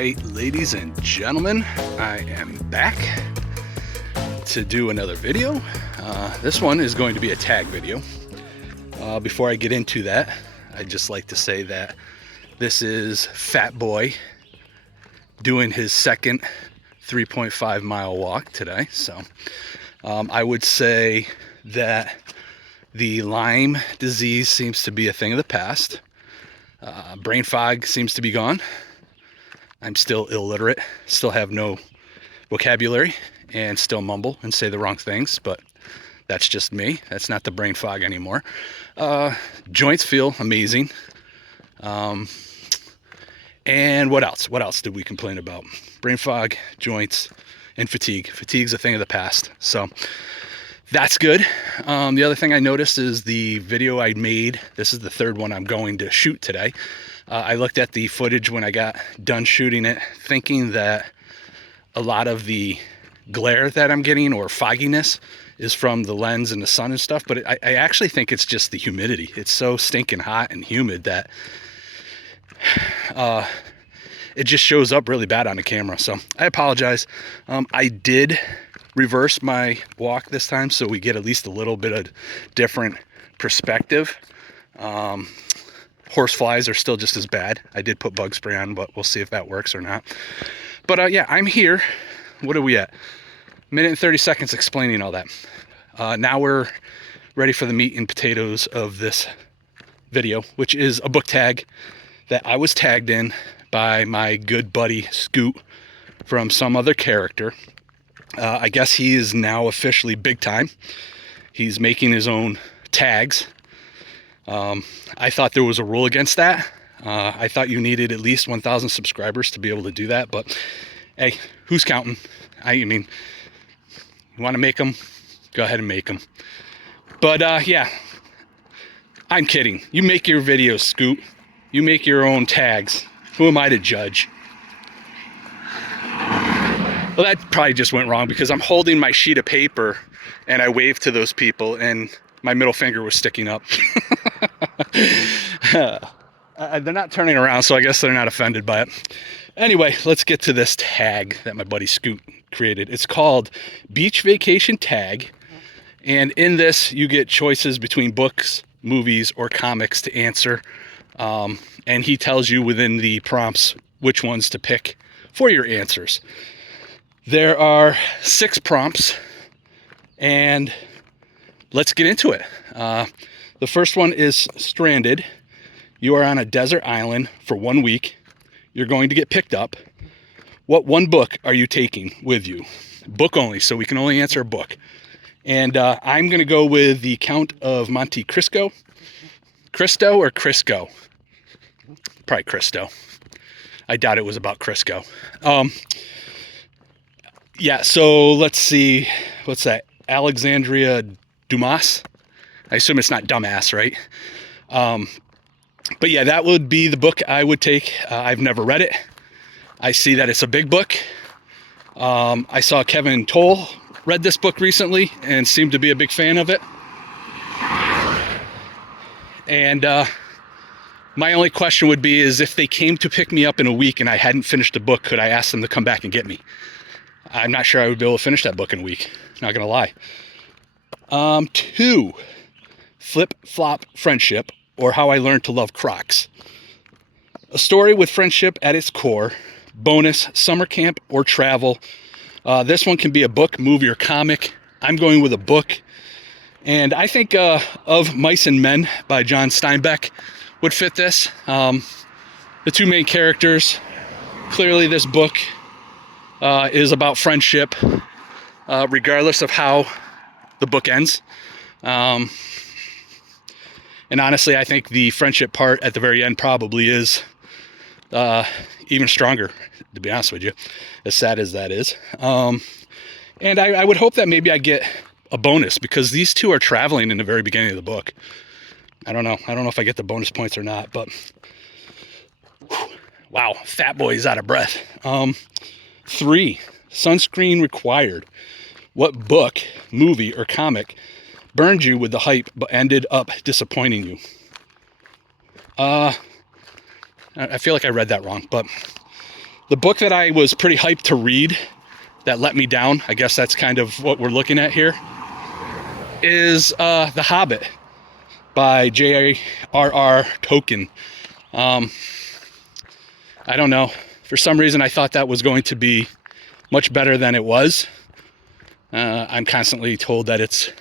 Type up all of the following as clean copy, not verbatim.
right, ladies and gentlemen, I am back to do another video. This one is going to be a tag video. Before I get into that, I'd just like to say that this is Fat Boy doing his second 3.5 mile walk today. So I would say that the Lyme disease seems to be a thing of the past. Brain fog seems to be gone. I'm still illiterate, still have no vocabulary, and still mumble and say the wrong things, but that's just me. That's not the brain fog anymore. Joints feel amazing. And what else? What else did we complain about? Brain fog, joints, and fatigue. Fatigue's a thing of the past. So that's good. The other thing I noticed is the video I made. This is the third one I'm going to shoot today. I looked at the footage when I got done shooting it, thinking that a lot of the glare that I'm getting or fogginess is from the lens and the sun and stuff, but I actually think it's just the humidity. It's so stinking hot and humid that it just shows up really bad on the camera. So I apologize. I did reverse my walk this time so we get at least a little bit of different perspective. Horse flies are still just as bad. I did put bug spray on, but we'll see if that works or not. But yeah, I'm here. What are we at? Minute and 30 seconds explaining all that. Now we're ready for the meat and potatoes of this video, which is a book tag that I was tagged in by my good buddy Skoot from some other character. I guess he is now officially big time. He's making his own tags. I thought there was a rule against that. I thought you needed at least 1,000 subscribers to be able to do that, but hey, who's counting? I mean, you want to make them, go ahead and make them. But yeah, I'm kidding. You make your videos, Skoot. You make your own tags. Who am I to judge? Well, that probably just went wrong because I'm holding my sheet of paper and I waved to those people and my middle finger was sticking up. They're not turning around, so I guess they're not offended by it. Anyway, let's get to this tag that my buddy Skoot created. It's called Beach Vacation Tag. And in this, you get choices between books, movies, or comics to answer. And he tells you within the prompts which ones to pick for your answers. There are 6 prompts, and let's get into it. The first one is stranded. You are on a desert island for 1 week. You're going to get picked up. What one book are you taking with you? Book only, so we can only answer a book. And I'm going to go with The Count of Monte Cristo. Cristo or Crisco? Probably Cristo. I doubt it was about Crisco. Yeah, so let's see. What's that? Alexandria Dumas? I assume it's not dumbass, right? But yeah, that would be the book I would take. I've never read it. I see that it's a big book. I saw Kevin Toll read this book recently and seemed to be a big fan of it. And my only question would be is if they came to pick me up in a week and I hadn't finished the book, could I ask them to come back and get me? I'm not sure I would be able to finish that book in a week. Not gonna lie. 2, Flip Flop Friendship, or How I Learned to Love Crocs. A story with friendship at its core. Bonus, summer camp or travel. This one can be a book, movie, or comic. I'm going with a book. And I think Of Mice and Men by John Steinbeck would fit this. The 2 main characters. Clearly this book is about friendship, regardless of how the book ends. And honestly, I think the friendship part at the very end probably is even stronger, to be honest with you, as sad as that is. And I would hope that maybe I get a bonus because these 2 are traveling in the very beginning of the book. I don't know if I get the bonus points or not, but wow, Fat Boy is out of breath. 3, Sunscreen Required. What book, movie, or comic burned you with the hype but ended up disappointing you? I feel like I read that wrong, but The book that I was pretty hyped to read that let me down, I guess that's kind of what we're looking at here, is The Hobbit by J.R.R. Tolkien. I don't know. For some reason, I thought that was going to be much better than it was. I'm constantly told that it's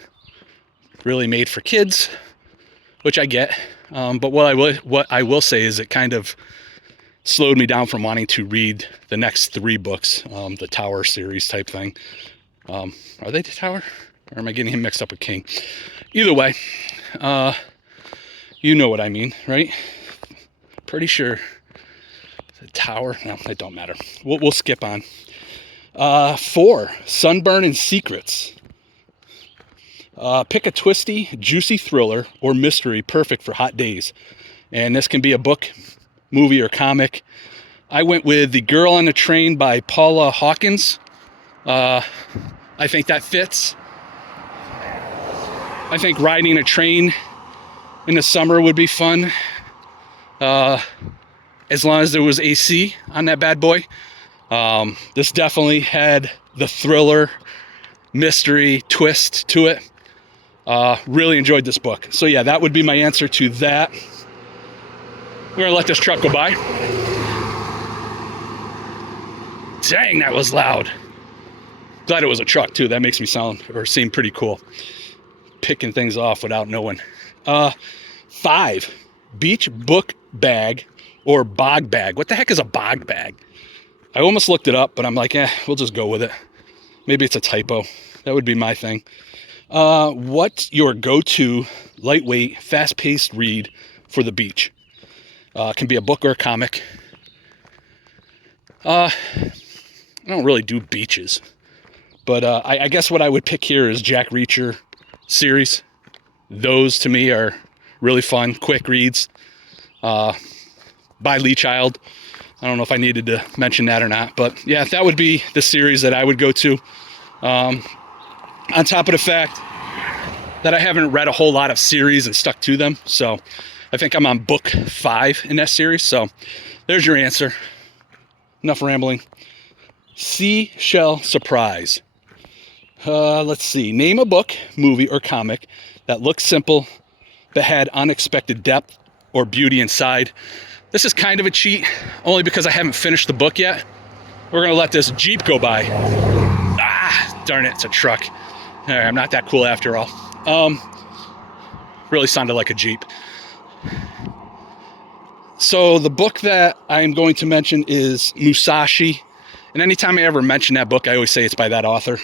really made for kids, which I get. But what I will say is it kind of slowed me down from wanting to read the next 3 books, the Tower series type thing. Are they the Tower? Or am I getting him mixed up with King? Either way, you know what I mean, right? Pretty sure. The Tower? No, it don't matter. We'll skip on. 4, Sunburn and Secrets. Pick a twisty, juicy thriller or mystery perfect for hot days. And this can be a book, movie, or comic. I went with The Girl on the Train by Paula Hawkins. I think that fits. I think riding a train in the summer would be fun. As long as there was AC on that bad boy. This definitely had the thriller, mystery, twist to it. Really enjoyed this book. So yeah, that would be my answer to that. We're gonna let this truck go by. Dang, that was loud. Glad it was a truck too. That makes me sound or seem pretty cool. Picking things off without knowing. 5, beach book bag or bog bag. What the heck is a bog bag? I almost looked it up, but I'm like, we'll just go with it. Maybe it's a typo. That would be my thing. What's your go-to lightweight, fast-paced read for the beach? Can be a book or a comic. I don't really do beaches, but I guess what I would pick here is Jack Reacher series. Those to me are really fun, quick reads. By Lee Child. I don't know if I needed to mention that or not, but yeah, that would be the series that I would go to. On top of the fact that I haven't read a whole lot of series and stuck to them, so I think I'm on book 5 in that series. So there's your answer. Enough rambling. Seashell Surprise. Let's see. Name a book, movie, or comic that looked simple but had unexpected depth or beauty inside. This is kind of a cheat, only because I haven't finished the book yet. We're gonna let this Jeep go by. Ah, darn it, it's a truck. All right, I'm not that cool after all. Really sounded like a Jeep. So the book that I'm going to mention is Musashi. And anytime I ever mention that book, I always say it's by that author.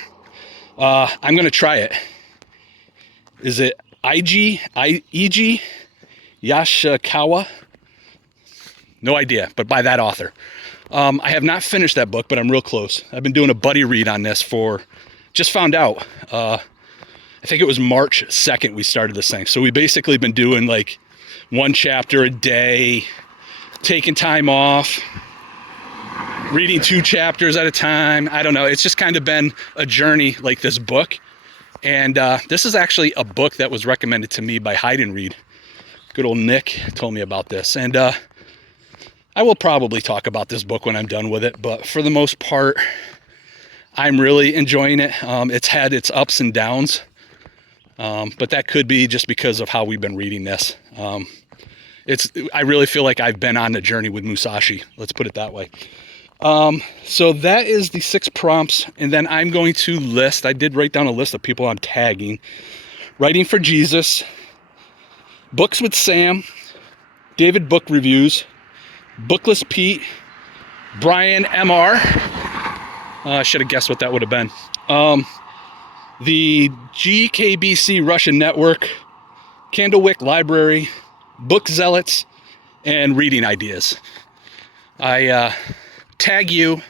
I'm gonna try it. Is it Eiji Yashikawa? No idea, but by that author. I have not finished that book, but I'm real close. I've been doing a buddy read on this just found out. I think it was March 2nd we started this thing. So we basically been doing like 1 chapter a day, taking time off, reading 2 chapters at a time. I don't know. It's just kind of been a journey like this book. And this is actually a book that was recommended to me by Hide and Read. Good old Nick told me about this. And I will probably talk about this book when I'm done with it, but for the most part, I'm really enjoying it. It's had its ups and downs, but that could be just because of how we've been reading this. I really feel like I've been on the journey with Musashi. Let's put it that way. So that is the 6 prompts, and then I'm going to list. I did write down a list of people I'm tagging. Writing for Jesus, Books with Sam, David Book Reviews, Bookless Pete, Brian MR. I should have guessed what that would have been. The GKBC Russian Network, Candlewick Library, Book Zealots, and Reading Ideas. I tag you,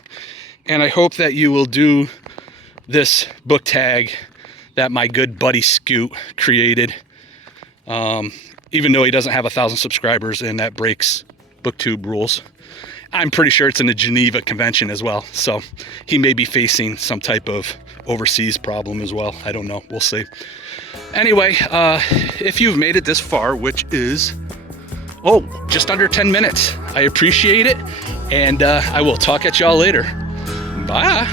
and I hope that you will do this book tag that my good buddy Skoot created. Even though he doesn't have 1,000 subscribers, and that breaks BookTube rules. I'm pretty sure it's in the Geneva Convention as well, so he may be facing some type of overseas problem as well. I don't know. We'll see. Anyway, if you've made it this far, which is Oh, just under 10 minutes. I appreciate it, and I will talk at y'all later. Bye.